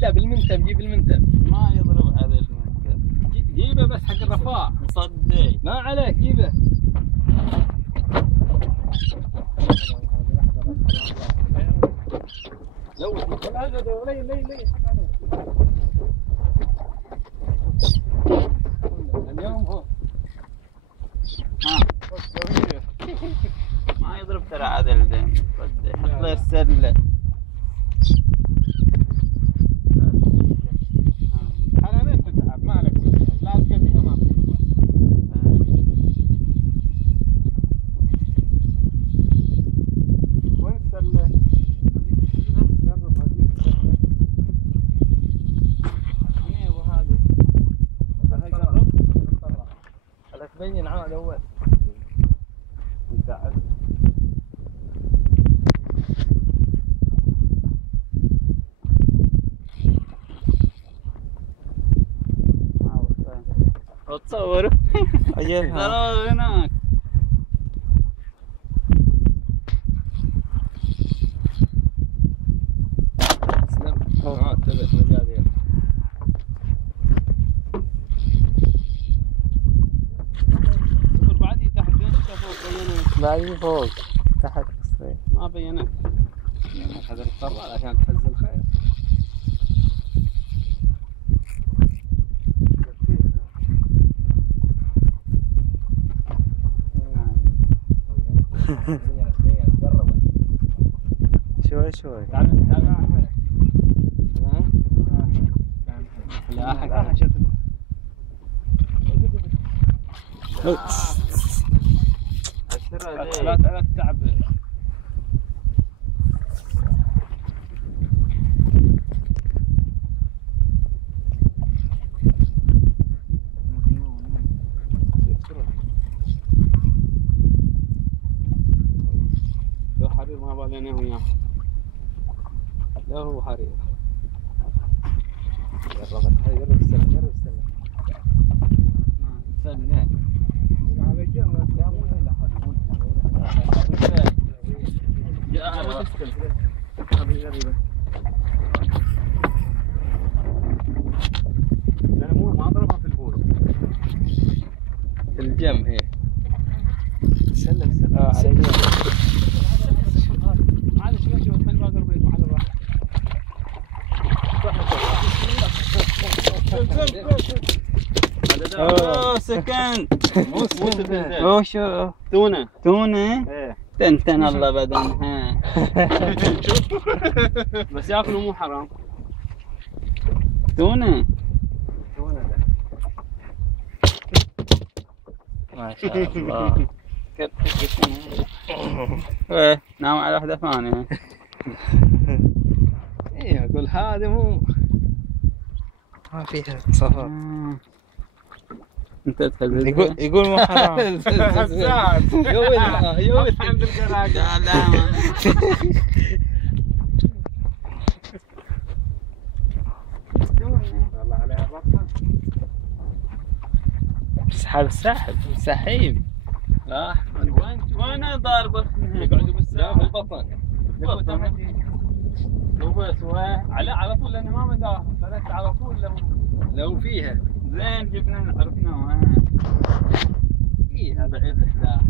بالمنتب جيب المنتب. ما يضرب هذا المنتب. جيبه بس حق الرفاع. مصدق. ما عليك جيبه. لو اليوم هو ما يضرب ترى عدل ده. صدق حط له السله. حرامين تتعب ما عليك لازقه فيها ما وين السله؟ جرب هذيك السله. ايه وهذه. هذا تبين عاد اول. انت عاد تصور. اجلها هناك. اسلم. تبت مجال بعدي تحت ليش فوق بينك؟ بعدين فوق تحت ما بينك. هذا القرار عشان تحز الخير. شوي شوي. لا شكله. لا تتعب. لو حرير ما بالنا وياه. لا هو حرير. جرب السلة جرب السلة. سلة. على الجنب هذه غريبة. انا مو ما اضربها في البول. في الجنب هي. سلم على الجنب. هذا شوي شوي خليني اقرب لكم على الراحة. سكن. مو سكن. اوه شو تونة. تونة. ايه. تنتن الله بدنها. بس ياكلوا مو حرام. تونة. تونة ده. ما شاء الله. ايه نام على واحدة ثانية. ايه اقول هذا مو ما فيها صفر. انت تخزن. يقول مو حرام. حسان يوم عند القراقة. لا والله عليها بطل. سحب السحب سحيب. لا وين ضاربة؟ يقعدوا بالساعة في البطن. لو بس على طول لأنه ما مداها فلت على طول لو فيها زين جبنا عرفناها. فيها بعيد السلاح.